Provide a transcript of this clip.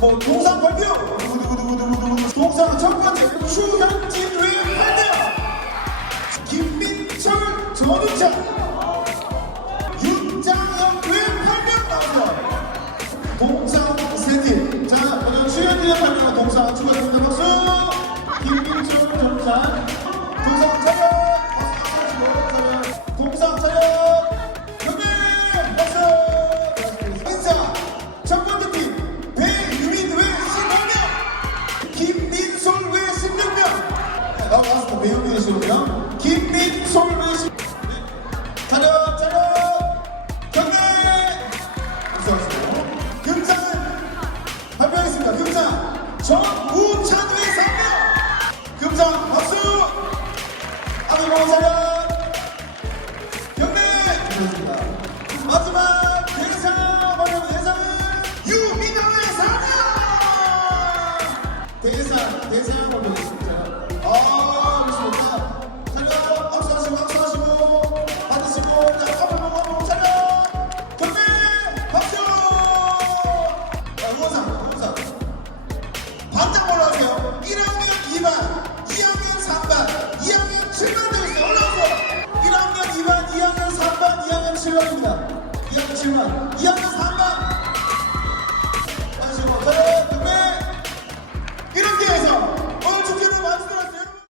뭐 동상 발표! 두구두구두구두구두구 동상 첫 번째 추현진 외 8명 김민철 전우찬 외 8명 나왔어요. 동상 세팀 자 먼저 추현진의 8명 동상 추가됩니다 외 15명 김민솔 외 16명 차렷 차렷. 경례 인사하시고 금상은 발표하겠습니다. 금상 정우찬 외 3명 금상 박수! 보고 차렷! 경례 드리겠습니다. 마지막 대상 발표 대상은 유민영의 사랑 대상 대상 발표했습니다.